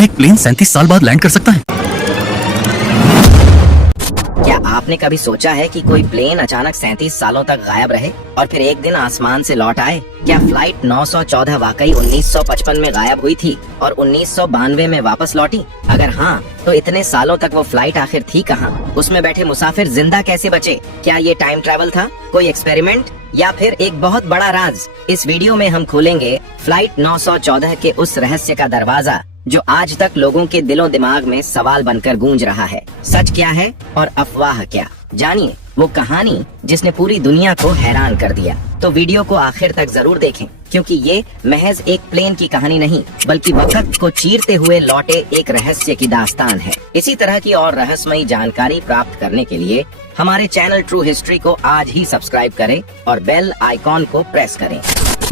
क्या एक प्लेन 37 साल बाद लैंड कर सकता है? क्या आपने कभी सोचा है कि कोई प्लेन अचानक 37 सालों तक गायब रहे और फिर एक दिन आसमान से लौट आए? क्या फ्लाइट 914 वाकई 1955 में गायब हुई थी और 1992 में वापस लौटी? अगर हाँ, तो इतने सालों तक वो फ्लाइट आखिर थी कहाँ? उसमें बैठे मुसाफिर जिंदा कैसे बचे? क्या ये टाइम ट्रैवल था, कोई एक्सपेरिमेंट, या फिर एक बहुत बड़ा राज? इस वीडियो में हम खोलेंगे फ्लाइट 914 के उस रहस्य का दरवाजा जो आज तक लोगों के दिलो दिमाग में सवाल बनकर गूंज रहा है। सच क्या है और अफवाह क्या? जानिए वो कहानी जिसने पूरी दुनिया को हैरान कर दिया। तो वीडियो को आखिर तक जरूर देखें, क्योंकि ये महज एक प्लेन की कहानी नहीं, बल्कि वक्त को चीरते हुए लौटे एक रहस्य की दास्तान है। इसी तरह की और रहस्यमयी जानकारी प्राप्त करने के लिए हमारे चैनल ट्रू हिस्ट्री को आज ही सब्सक्राइब करें और बेल आइकॉन को प्रेस करें।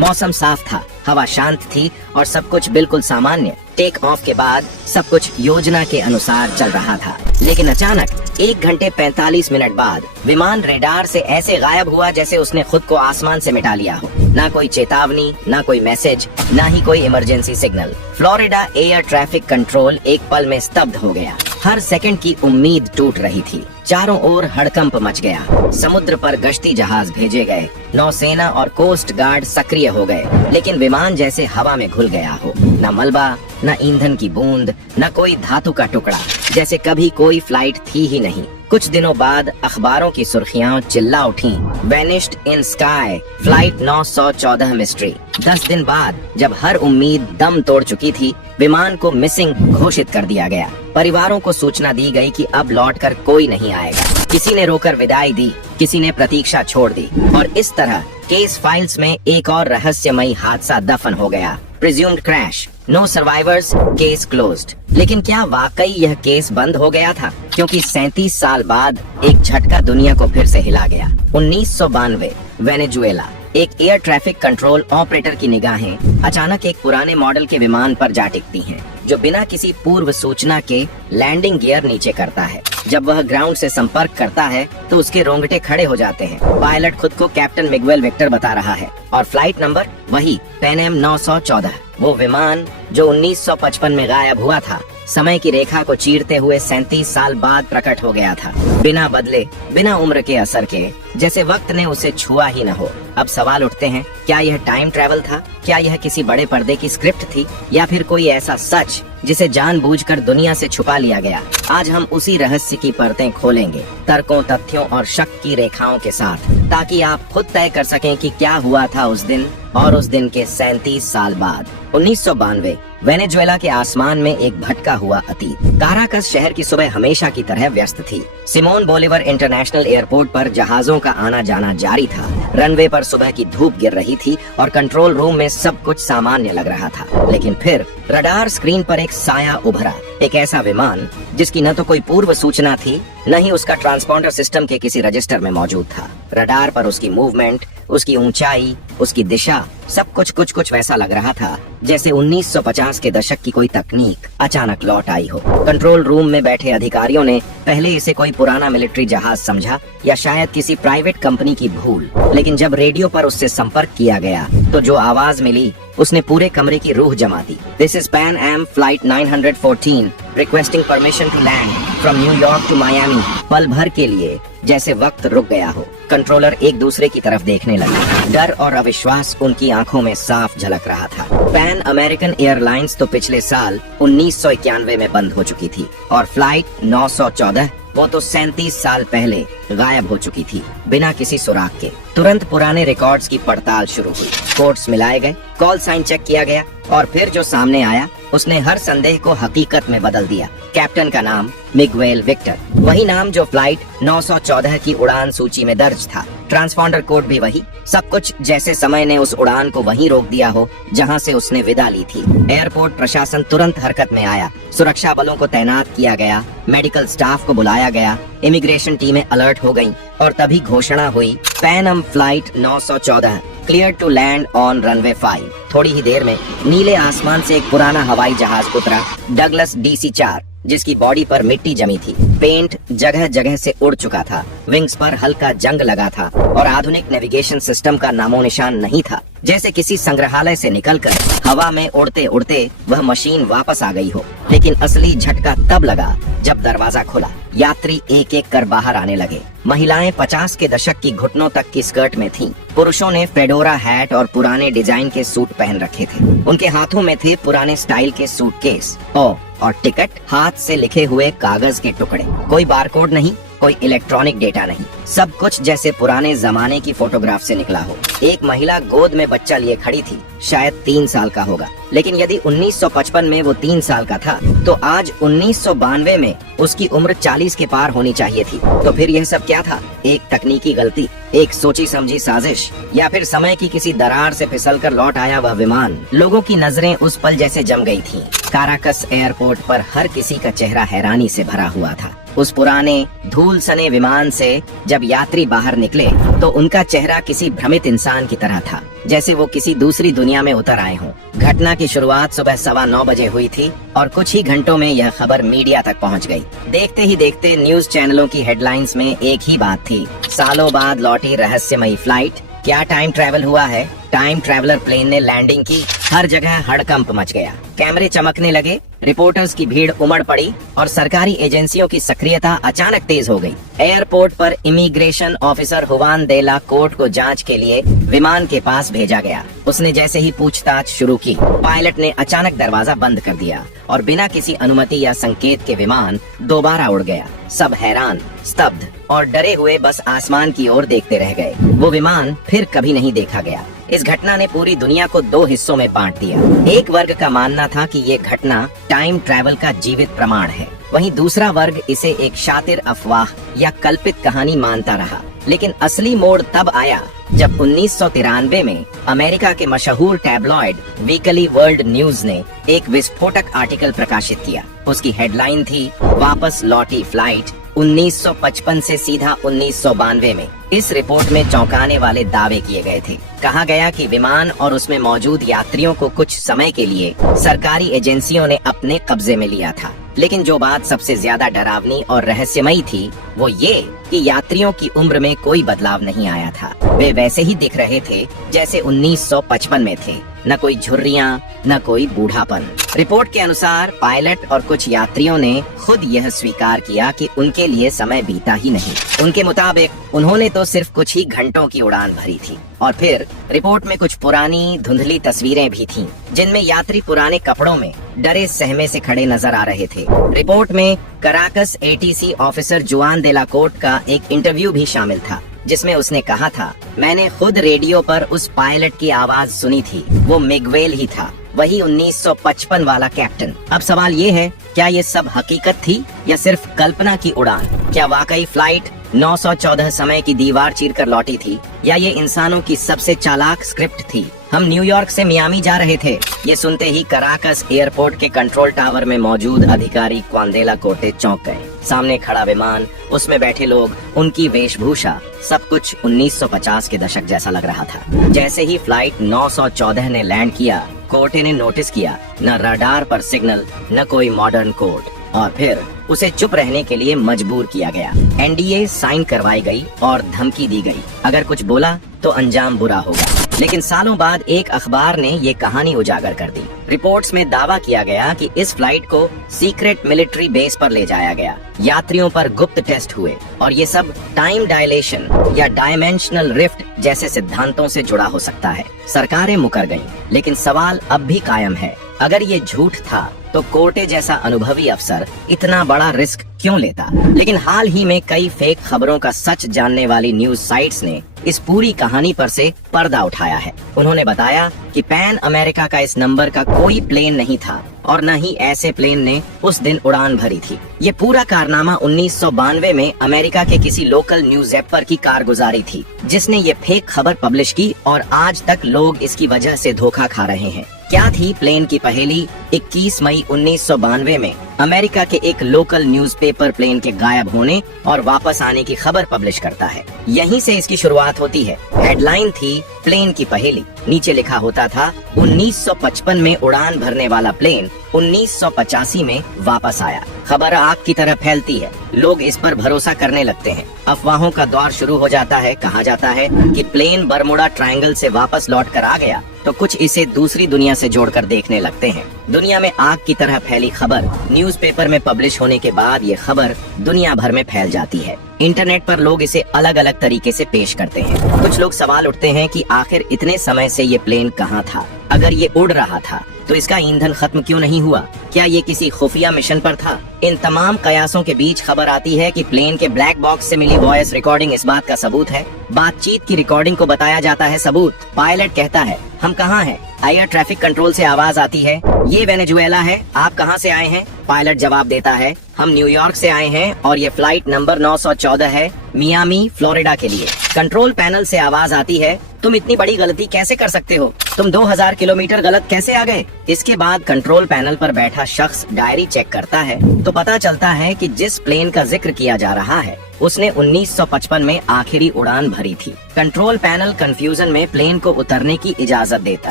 मौसम साफ था, हवा शांत थी और सब कुछ बिल्कुल सामान्य। टेक ऑफ के बाद सब कुछ योजना के अनुसार चल रहा था, लेकिन अचानक 1 घंटे 45 मिनट बाद विमान रेडार से ऐसे गायब हुआ जैसे उसने खुद को आसमान से मिटा लिया हो। ना कोई चेतावनी, ना कोई मैसेज, ना ही कोई emergency signal. Florida air traffic control एक पल में स्तब्ध हो गया। हर सेकंड की उम्मीद टूट रही थी। चारों ओर हड़कंप मच गया। समुद्र पर गश्ती जहाज भेजे गए, नौसेना और कोस्ट गार्ड सक्रिय हो गए, लेकिन विमान जैसे हवा में घुल गया हो। न मलबा, न ईंधन की बूंद, न कोई धातु का टुकड़ा, जैसे कभी कोई फ्लाइट थी ही नहीं। कुछ दिनों बाद अखबारों की सुर्खियां चिल्ला उठी, वैनिश्ड इन स्काई, फ्लाइट 914 मिस्ट्री। 10 दिन बाद जब हर उम्मीद दम तोड़ चुकी थी, विमान को मिसिंग घोषित कर दिया गया। परिवारों को सूचना दी गई कि अब लौटकर कोई नहीं आएगा। किसी ने रोकर विदाई दी, किसी ने प्रतीक्षा छोड़ दी, और इस तरह केस फाइल्स में एक और रहस्यमयी हादसा दफन हो गया। Presumed crash, no survivors, case closed. लेकिन क्या वाकई यह केस बंद हो गया था? क्योंकि 37 साल बाद एक झटका दुनिया को फिर से हिला गया। 1992 वेनेजुएला। एक एयर ट्रैफिक कंट्रोल ऑपरेटर की निगाहें अचानक एक पुराने मॉडल के विमान पर जा टिकती हैं, जो बिना किसी पूर्व सूचना के लैंडिंग गियर नीचे करता है। जब वह ग्राउंड से संपर्क करता है तो उसके रोंगटे खड़े हो जाते हैं। पायलट खुद को कैप्टन मिगुएल विक्टर बता रहा है और फ्लाइट नंबर वही पैन एम 914। वो विमान जो 1955 में गायब हुआ था, समय की रेखा को चीरते हुए 37 साल बाद प्रकट हो गया था। बिना बदले, बिना उम्र के असर के, जैसे वक्त ने उसे छुआ ही न हो। अब सवाल उठते हैं, क्या यह टाइम ट्रैवल था? क्या यह किसी बड़े पर्दे की स्क्रिप्ट थी, या फिर कोई ऐसा सच जिसे जानबूझकर दुनिया से छुपा लिया गया? आज हम उसी रहस्य की परतें खोलेंगे, तर्कों, तथ्यों और शक की रेखाओं के साथ, ताकि आप खुद तय कर सकें कि क्या हुआ था उस दिन और उस दिन के 37 साल बाद। 1992 वेनेजुएला के आसमान में एक भटका हुआ अतीत। काराकस शहर की सुबह हमेशा की तरह व्यस्त थी। सिमोन बोलिवर इंटरनेशनल एयरपोर्ट पर जहाजों का आना जाना जारी था। रनवे पर सुबह की धूप गिर रही थी और कंट्रोल रूम में सब कुछ सामान्य लग रहा था। लेकिन फिर रडार स्क्रीन पर एक साया उभरा। एक ऐसा विमान जिसकी न तो कोई पूर्व सूचना थी, न ही उसका ट्रांसपॉन्डर सिस्टम के किसी रजिस्टर में मौजूद था। रडार पर उसकी मूवमेंट, उसकी ऊंचाई, उसकी दिशा, सब कुछ वैसा लग रहा था जैसे 1950 के दशक की कोई तकनीक अचानक लौट आई हो। कंट्रोल रूम में बैठे अधिकारियों ने पहले इसे कोई पुराना मिलिट्री जहाज समझा या शायद किसी प्राइवेट कंपनी की भूल, लेकिन जब रेडियो पर उससे संपर्क किया गया तो जो आवाज मिली उसने पूरे कमरे की रूह जमा दी। This is Pan Am flight 914 requesting permission to land from New York to Miami. पल भर के लिए जैसे वक्त रुक गया हो। कंट्रोलर एक दूसरे की तरफ देखने लगे। डर और अविश्वास उनकी आंखों में साफ झलक रहा था। पैन अमेरिकन एयरलाइंस तो पिछले साल 1991 में बंद हो चुकी थी और फ्लाइट 914 वो तो 37 साल पहले गायब हो चुकी थी, बिना किसी सुराग के। तुरंत पुराने रिकॉर्ड्स की पड़ताल शुरू हुई। कोड्स मिलाए गए, कॉल साइन चेक किया गया और फिर जो सामने आया उसने हर संदेह को हकीकत में बदल दिया। कैप्टन का नाम मिगुएल विक्टर, वही नाम जो फ्लाइट 914 की उड़ान सूची में दर्ज था। ट्रांसपॉन्डर कोड भी वही। सब कुछ जैसे समय ने उस उड़ान को वहीं रोक दिया हो जहां से उसने विदा ली थी। एयरपोर्ट प्रशासन तुरंत हरकत में आया। सुरक्षा बलों को तैनात किया गया, मेडिकल स्टाफ को बुलाया गया, इमिग्रेशन टीमें अलर्ट हो गईं और तभी घोषणा हुई, Pan Am flight 914 clear to land on runway 5। थोड़ी ही देर में नीले आसमान से एक पुराना हवाई जहाज उतरा, डगलस DC-4, जिसकी बॉडी पर मिट्टी जमी थी। पेंट जगह जगह से उड़ चुका था, विंग्स पर हल्का जंग लगा था और आधुनिक नेविगेशन सिस्टम का नामो निशान नहीं था। जैसे किसी संग्रहालय से निकलकर हवा में उड़ते उड़ते वह मशीन वापस आ गई हो। लेकिन असली झटका तब लगा जब दरवाजा खुला। यात्री एक एक कर बाहर आने लगे। महिलाएं 50 के दशक की घुटनों तक की स्कर्ट में थीं। पुरुषों ने फेडोरा हैट और पुराने डिजाइन के सूट पहन रखे थे। उनके हाथों में थे पुराने स्टाइल के सूटकेस और टिकट, हाथ से लिखे हुए कागज के टुकड़े। कोई बारकोड नहीं, कोई इलेक्ट्रॉनिक डेटा नहीं, सब कुछ जैसे पुराने जमाने की फोटोग्राफ से निकला हो। एक महिला गोद में बच्चा लिए खड़ी थी, शायद 3 साल का होगा। लेकिन यदि 1955 में वो 3 साल का था, तो आज 1992 में उसकी उम्र 40 के पार होनी चाहिए थी। तो फिर यह सब क्या था? एक तकनीकी गलती, एक सोची समझी साजिश, या फिर समय की किसी दरार से फिसलकर लौट आया वह विमान? लोगों की नजरें उस पल जैसे जम गई थीं। काराकस एयरपोर्ट पर हर किसी का चेहरा हैरानी से भरा हुआ था। उस पुराने धूल सने विमान से जब यात्री बाहर निकले तो उनका चेहरा किसी भ्रमित इंसान की तरह था, जैसे वो किसी दूसरी दुनिया में उतर आए हों। घटना की शुरुआत सुबह 9:15 बजे हुई थी और कुछ ही घंटों में यह खबर मीडिया तक पहुंच गई। देखते ही देखते न्यूज चैनलों की हेडलाइंस में एक ही बात थी, सालों बाद लौटी रहस्यमयी फ्लाइट। क्या टाइम ट्रैवल हुआ है? टाइम ट्रैवलर प्लेन ने लैंडिंग की। हर जगह हड़कंप मच गया। कैमरे चमकने लगे, रिपोर्टर्स की भीड़ उमड़ पड़ी और सरकारी एजेंसियों की सक्रियता अचानक तेज हो गई। एयरपोर्ट पर इमिग्रेशन ऑफिसर हुवान दे ला कोर्ट को जांच के लिए विमान के पास भेजा गया। उसने जैसे ही पूछताछ शुरू की, पायलट ने अचानक दरवाजा बंद कर दिया और बिना किसी अनुमति या संकेत के विमान दोबारा उड़ गया। सब हैरान, स्तब्ध और डरे हुए बस आसमान की ओर देखते रह गए। वो विमान फिर कभी नहीं देखा गया। इस घटना ने पूरी दुनिया को 2 हिस्सों में बांट दिया। एक वर्ग का मानना था कि ये घटना टाइम ट्रैवल का जीवित प्रमाण है, वहीं दूसरा वर्ग इसे एक शातिर अफवाह या कल्पित कहानी मानता रहा। लेकिन असली मोड़ तब आया जब 1993 में अमेरिका के मशहूर टैबलॉइड वीकली वर्ल्ड न्यूज ने एक विस्फोटक आर्टिकल प्रकाशित किया। उसकी हेडलाइन थी, वापस लौटी फ्लाइट 1955 से सीधा 1992 में। इस रिपोर्ट में चौंकाने वाले दावे किए गए थे। कहा गया कि विमान और उसमें मौजूद यात्रियों को कुछ समय के लिए सरकारी एजेंसियों ने अपने कब्जे में लिया था। लेकिन जो बात सबसे ज्यादा डरावनी और रहस्यमयी थी, वो ये कि यात्रियों की उम्र में कोई बदलाव नहीं आया था। वे वैसे ही दिख रहे थे जैसे 1955 में थे। न कोई झुर्रियां, न कोई बूढ़ापन। रिपोर्ट के अनुसार पायलट और कुछ यात्रियों ने खुद यह स्वीकार किया कि उनके लिए समय बीता ही नहीं। उनके मुताबिक उन्होंने तो सिर्फ कुछ ही घंटों की उड़ान भरी थी। और फिर रिपोर्ट में कुछ पुरानी धुंधली तस्वीरें भी थीं, जिनमें यात्री पुराने कपड़ों में डरे सहमे से खड़े नजर आ रहे थे। रिपोर्ट में कराकस एटीसी ऑफिसर जुआन दे ला कोर्ट का एक इंटरव्यू भी शामिल था, जिसमें उसने कहा था, मैंने खुद रेडियो पर उस पायलट की आवाज सुनी थी। वो मिगवेल ही था, वही 1955 वाला कैप्टन। अब सवाल ये है, क्या ये सब हकीकत थी या सिर्फ कल्पना की उड़ान? क्या वाकई फ्लाइट 914 समय की दीवार चीरकर लौटी थी, या ये इंसानों की सबसे चालाक स्क्रिप्ट थी? हम न्यूयॉर्क से मियामी जा रहे थे। ये सुनते ही कराकस एयरपोर्ट के कंट्रोल टावर में मौजूद अधिकारी क्वांदेला कोटे चौंक गए। सामने खड़ा विमान, उसमें बैठे लोग, उनकी वेशभूषा, सब कुछ 1950 के दशक जैसा लग रहा था। जैसे ही फ्लाइट 914 ने लैंड किया, कोटे ने नोटिस किया, न रडार पर सिग्नल, न कोई मॉडर्न कोड, और फिर उसे चुप रहने के लिए मजबूर किया गया। एनडीए साइन करवाई गई और धमकी दी गई, अगर कुछ बोला तो अंजाम बुरा होगा। लेकिन सालों बाद एक अखबार ने ये कहानी उजागर कर दी। रिपोर्ट्स में दावा किया गया कि इस फ्लाइट को सीक्रेट मिलिट्री बेस पर ले जाया गया। यात्रियों पर गुप्त टेस्ट हुए और ये सब टाइम डायलेशन या डायमेंशनल रिफ्ट जैसे सिद्धांतों से जुड़ा हो सकता है। सरकारें मुकर गईं, लेकिन सवाल अब भी कायम है, अगर ये झूठ था तो कोटे जैसा अनुभवी अफसर इतना बड़ा रिस्क क्यों लेता? लेकिन हाल ही में कई फेक खबरों का सच जानने वाली न्यूज साइट्स ने इस पूरी कहानी पर से पर्दा उठाया है। उन्होंने बताया कि पैन अमेरिका का इस नंबर का कोई प्लेन नहीं था और न ही ऐसे प्लेन ने उस दिन उड़ान भरी थी। ये पूरा कारनामा 1992 में अमेरिका के किसी लोकल न्यूज एपर की कारगुजारी थी, जिसने ये फेक खबर पब्लिश की और आज तक लोग इसकी वजह से धोखा खा रहे हैं। क्या थी प्लेन की पहेली? 21 मई 1992 में अमेरिका के एक लोकल न्यूज़पेपर प्लेन के गायब होने और वापस आने की खबर पब्लिश करता है। यहीं से इसकी शुरुआत होती है। हेडलाइन थी, प्लेन की पहेली। नीचे लिखा होता था, 1955 में उड़ान भरने वाला प्लेन 1985 में वापस आया। खबर आग की तरह फैलती है, लोग इस पर भरोसा करने लगते हैं। अफवाहों का दौर शुरू हो जाता है। कहा जाता है कि प्लेन बरमुडा ट्रायंगल से वापस लौट कर आ गया तो कुछ इसे दूसरी दुनिया से जोड़कर देखने लगते हैं। दुनिया में आग की तरह फैली खबर न्यूज़पेपर में पब्लिश होने के बाद ये खबर दुनिया भर में फैल जाती है। इंटरनेट पर लोग इसे अलग अलग तरीके से पेश करते हैं। कुछ लोग सवाल उठते हैं कि आखिर इतने समय से ये प्लेन कहाँ था? अगर ये उड़ रहा था तो इसका ईंधन खत्म क्यों नहीं हुआ? क्या ये किसी खुफिया मिशन पर था? इन तमाम कयासों के बीच खबर आती है कि प्लेन के ब्लैक बॉक्स से मिली वॉइस रिकॉर्डिंग इस बात का सबूत है। बातचीत की रिकॉर्डिंग को बताया जाता है सबूत। पायलट कहता है, हम कहाँ हैं? एयर ट्रैफिक कंट्रोल से आवाज आती है, ये वेनेजुएला है, आप कहाँ से आए हैं? पायलट जवाब देता है, हम न्यूयॉर्क से आए हैं और ये फ्लाइट नंबर 914 है, मियामी फ्लोरिडा के लिए। कंट्रोल पैनल से आवाज आती है, तुम इतनी बड़ी गलती कैसे कर सकते हो? तुम 2000 किलोमीटर गलत कैसे आ गए? इसके बाद कंट्रोल पैनल पर बैठा शख्स डायरी चेक करता है तो पता चलता है कि जिस प्लेन का जिक्र किया जा रहा है उसने 1955 में आखिरी उड़ान भरी थी। कंट्रोल पैनल कंफ्यूजन में प्लेन को उतरने की इजाजत देता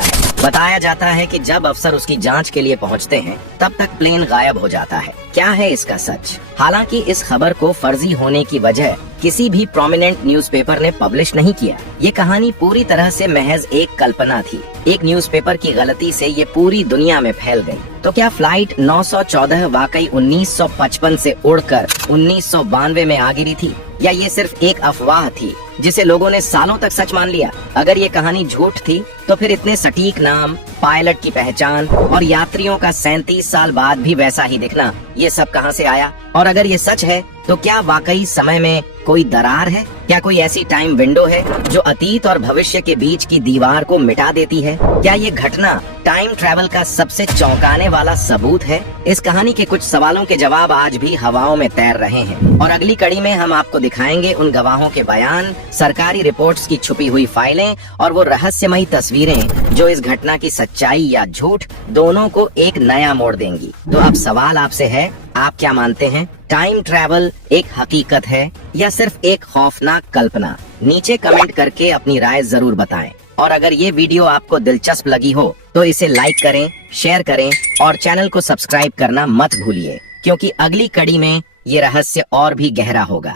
है। बताया जाता है कि जब अफसर उसकी जांच के लिए पहुंचते हैं तब तक प्लेन गायब हो जाता है। क्या है इसका सच? हालांकि इस खबर को फर्जी होने की वजह किसी भी प्रोमिनेंट न्यूज़पेपर ने पब्लिश नहीं किया। ये कहानी पूरी तरह से महज एक कल्पना थी। एक न्यूज़पेपर की गलती से ये पूरी दुनिया में फैल गई। तो क्या फ्लाइट 914 वाकई 1955 से उड़कर 1992 में आ गिरी थी, या ये सिर्फ एक अफवाह थी जिसे लोगों ने सालों तक सच मान लिया? अगर ये कहानी झूठ थी तो फिर इतने सटीक नाम, पायलट की पहचान और यात्रियों का 37 साल बाद भी वैसा ही दिखना, ये सब कहां से आया? और अगर ये सच है तो क्या वाकई समय में कोई दरार है? क्या कोई ऐसी टाइम विंडो है जो अतीत और भविष्य के बीच की दीवार को मिटा देती है? क्या ये घटना टाइम ट्रैवल का सबसे चौंकाने वाला सबूत है? इस कहानी के कुछ सवालों के जवाब आज भी हवाओं में तैर रहे हैं और अगली कड़ी में हम आपको दिखाएंगे उन गवाहों के बयान, सरकारी रिपोर्ट्स की छुपी हुई फाइलें और वो रहस्यमयी तस्वीरें जो इस घटना की सच्चाई या झूठ दोनों को एक नया मोड़ देंगी। तो अब सवाल आपसे है, आप क्या मानते हैं? टाइम ट्रैवल एक हकीकत है या सिर्फ एक खौफनाक कल्पना? नीचे कमेंट करके अपनी राय जरूर बताएं। और अगर ये वीडियो आपको दिलचस्प लगी हो तो इसे लाइक करें, शेयर करें और चैनल को सब्सक्राइब करना मत भूलिए, क्योंकि अगली कड़ी में ये रहस्य और भी गहरा होगा।